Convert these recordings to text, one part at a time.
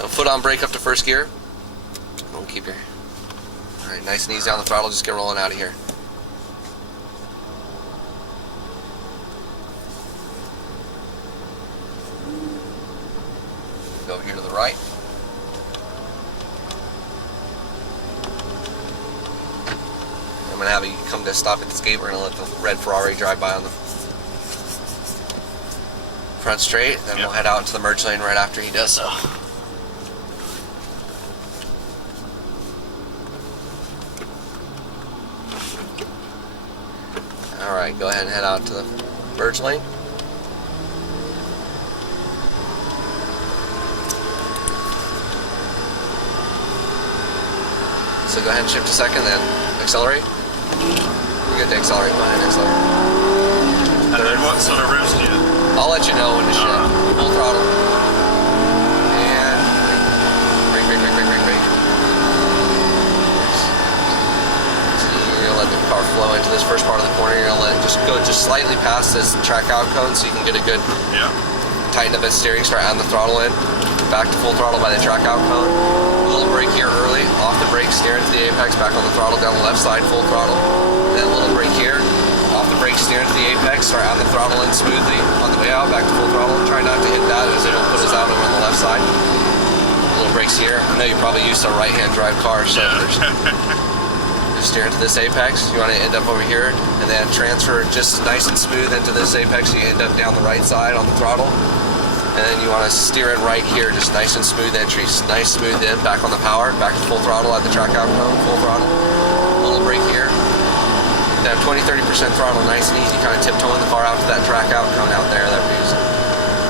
So foot on brake up to first gear. Don't keep your... Alright, nice and easy on the throttle, just get rolling out of here. Go over here to the right. I'm going to have you come to a stop at this gate. We're going to let the red Ferrari drive by on the front straight, then we'll head out into the merge lane right after he does so. Alright, go ahead and head out to the merge lane. So go ahead and shift to second, then accelerate. You're good to accelerate, go ahead and accelerate. And then what sort of routes do you? I'll let you know when to shift. Full throttle. And brake, brake, brake, brake, brake, brake. So you're going to let the car flow into this first part of the corner. You're going to let it just go just slightly past this track out cone so you can get a good tighten up that steering, start adding the throttle in. Back to full throttle by the track out cone. A little brake here early. Off the brake, steer into the apex. Back on the throttle down the left side, full throttle. Then a little brake here. Off the brake, steer into the apex, start adding the throttle in smoothly on the way out, back to full throttle. Try not to hit that as it'll put us out over on the left side. A little brakes here. I know you're probably used to a right-hand drive car, so just steer into this apex. You want to end up over here, and then transfer just nice and smooth into this apex. So you end up down the right side on the throttle. And then you want to steer in right here, just nice and smooth entry, nice smooth in, back on the power, back to full throttle at the track out cone, full throttle. A little brake here. Then 20-30% throttle, nice and easy, kind of tiptoeing the car out to that track out cone out there that we're using.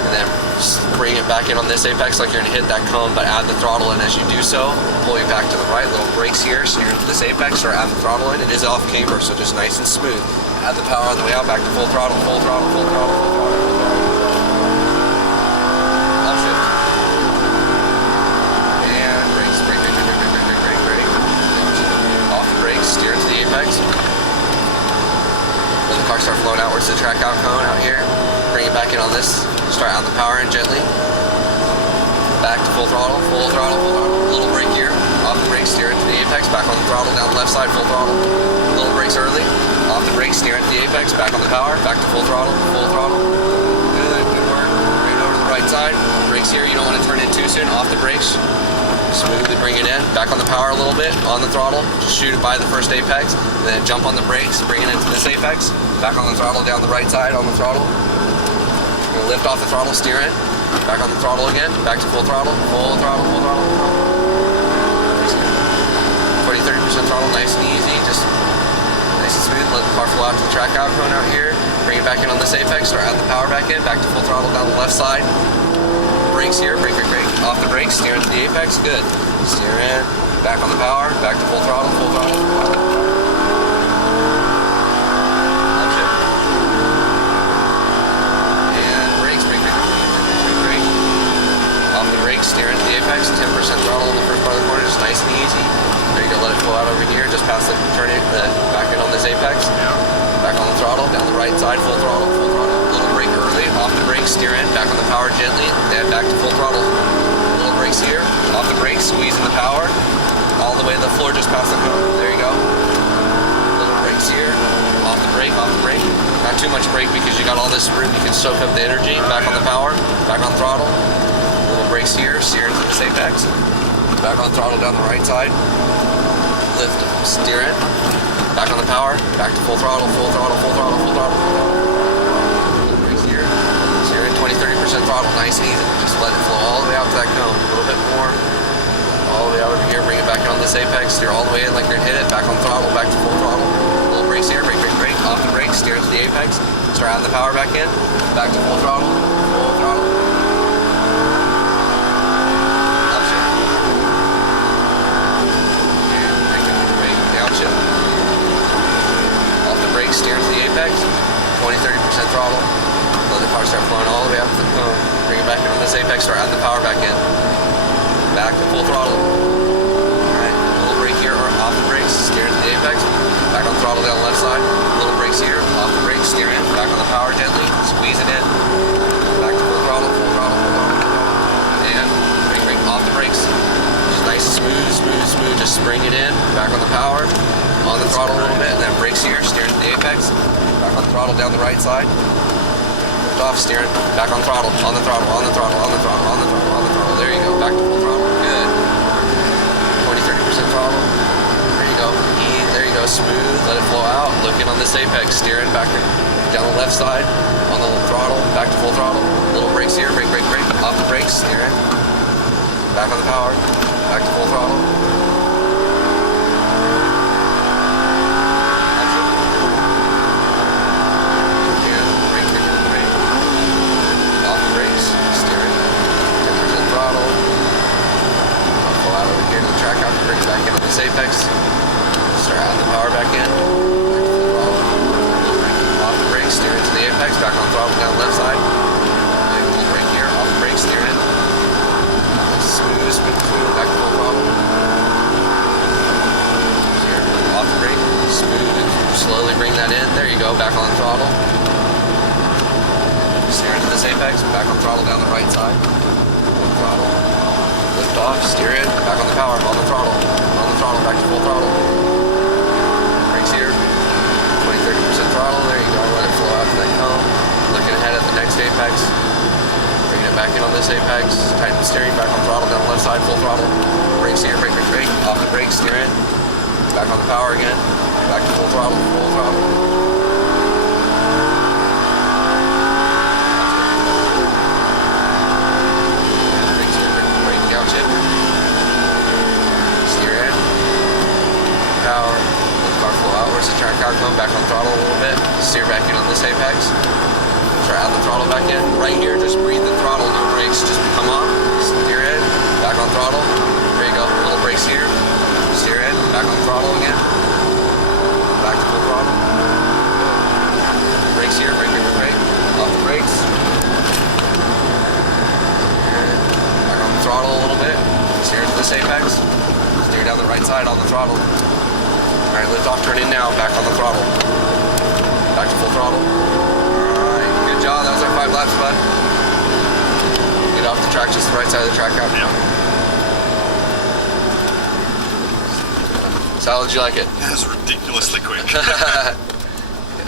And then just bring it back in on this apex like you're going to hit that cone, but add the throttle in as you do so. Pull you back to the right, little brakes here, steer into this apex, start adding the throttle in. It is off camber, so just nice and smooth. Add the power on the way out, back to full throttle, full throttle, full throttle, full throttle. Upshift. And brakes, brake, brake, brake, brake, brake, brake, brake, brake. Off the brakes, steer into the apex. Let the car start flowing outwards to the track out cone out here. Bring it back in on this. Start out the power in gently. Back to full throttle, full throttle, full throttle. A little brake here. Off the brake, steer into the apex. Back on the throttle down the left side, full throttle. A little brakes early. Off the brake, steer into the apex. Back on the power. Back to full throttle, full throttle. Good, good work. Bring it over to the right side. Brakes here. You don't want to turn in too soon. Off the brakes. Smoothly bring it in, back on the power a little bit, on the throttle, just shoot it by the first apex, then jump on the brakes, bring it into this apex, back on the throttle down the right side on the throttle. You're going to lift off the throttle, steer in, back on the throttle again, back to full throttle, full throttle, full throttle, full throttle. 20-30% throttle, nice and easy, just nice and smooth. Let the car flow out to the track out cone out here, bring it back in on this apex, start adding the power back in, back to full throttle down the left side. Brakes here, brake, brake, brake. Off the brakes, steer into the apex, good. Steer in, back on the power, back to full throttle, full throttle, full throttle. Upshift. And brakes, brake, brake, brake, brake, brake, brake. Off the brakes, steer into the apex, 10% throttle in the first part of the corner, just nice and easy. There you go, let it flow out over here, just past the turn it, back in on this apex. Back on the throttle, down the right side, full throttle, full throttle. A little brake early, off the brakes, steer in, back on the power gently, then back to full throttle. Little brakes here, off the brakes, squeezing the power, all the way to the floor, just past the cone. There you go. Little brakes here, off the brake, Not too much brake because you got all this room, you can soak up the energy. Back on the power, back on throttle. Little brakes here, steer into this apex. Back on throttle down the right side. Lift, steer in. Back on the power, back to full throttle, full throttle, full throttle, full throttle. Little brakes here. Steer in 20-30% throttle, nice and easy. Just let it flow all the way out to that cone. A little bit more. All the way out over here, bring it back on this apex. Steer all the way in like you're gonna hit it. Back on throttle, back to full throttle. Little brakes here, brake, brake, brake. Off the brakes, steer into the apex. Start adding the power back in. Back to full throttle, full throttle. Upshift. And brake, brake, brake, downshift. Off the brakes, steer into the apex. 20-30% throttle. Let the car start flowing all the way out to the cone. Bring it back in on this apex, start adding the power back in. Back to full throttle. Alright, a little brake here, or off the brakes, steer into the apex. Back on throttle down the left side. Little brakes here, off the brakes, steer in. Back on the power gently, squeeze it in. Back to full throttle, full throttle, full throttle. And brake, brake, off the brakes. smooth, just spring it in, back on the power, on the throttle a little bit, and then brakes here, steering to the apex, back on the throttle down the right side, lift off, steering, back on throttle, on the throttle, on the throttle, on the throttle, on the throttle, on the throttle, there you go, back to full throttle, good. 20-30% throttle, there you go, there you go, smooth, let it flow out, looking on this apex, steering back down the left side, on the throttle, back to full throttle, little brakes here, brake, brake, brake, off the brakes, steering, back on the power, back to full throttle. That's it. Again, brake, brake, brake. Off the brakes, steering, 10% throttle. I'll pull out over here to the track out, bring it back into this apex. Start out the power back in, back to full throttle. Off the brakes, steering to the apex, back on throttle down left side. Little brake here, off the brakes, steering. Smooth, smooth, back to full throttle. Here, off the brake, smooth, and slowly bring that in. There you go, back on throttle. Steering to this apex, back on throttle down the right side. On throttle. Lift off, steer in, back on the power, on the throttle. On the throttle, back to full throttle. Brakes here. 20-30% throttle, there you go, let it flow out to that cone. Looking ahead at the next apex. Bringing it back in on this apex, tighten the steering, back on throttle, down the left side, full throttle. Brakes here, brake, brake, brake, off the brakes, steer in. Back on the power again, back to full throttle, full throttle. Brakes here, brake, brake, down chip. Steer in. Power, let the car flow outwards, the track out, come back on throttle a little bit. Steer back in on this apex. Try out the throttle back in. Right here, just breathe the throttle, no brakes. Just come on, steer in, back on throttle. There you go, little brakes here. Steer in, back on throttle again. Back to full throttle. Brakes here, brake, brake, brake. Off the brakes. Back on the throttle a little bit. Steer to this apex. Steer down the right side on the throttle. Alright, lift off, turn in now, back on the throttle. Back to full throttle. Good job, that was our 5 laps, bud. Get off the track, just the right side of the track out. Yeah. So how did you like it? That was ridiculously quick.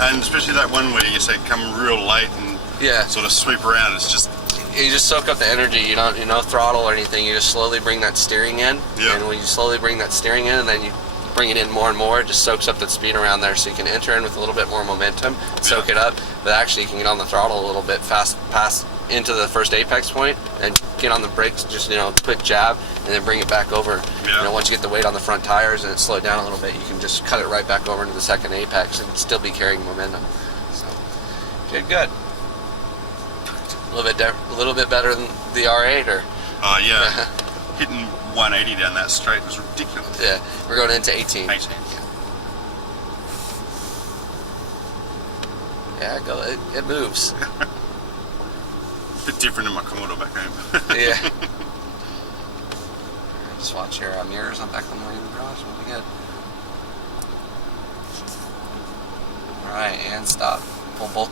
And especially that one where you say come real late and Yeah. sort of sweep around, it's just... You just soak up the energy, you don't throttle or anything, you just slowly bring that steering in. Yeah. And when you slowly bring that steering in and then you bring it in more and more, it just soaks up that speed around there, so you can enter in with a little bit more momentum, soak it up, but actually you can get on the throttle a little bit fast, pass into the first apex point, and get on the brakes, just quick jab, and then bring it back over. Yeah. Once you get the weight on the front tires and it slowed down a little bit, you can just cut it right back over into the second apex and still be carrying momentum. So, did good. A little bit better than the R8, or? yeah. Hitting 180 down that straight was ridiculous. Yeah, we're going into 18. 18. Yeah, it moves. A bit different in my Commodore back home. Yeah. Just watch your mirrors on back on the way in the garage. We'll be good. Alright, and stop. Pull both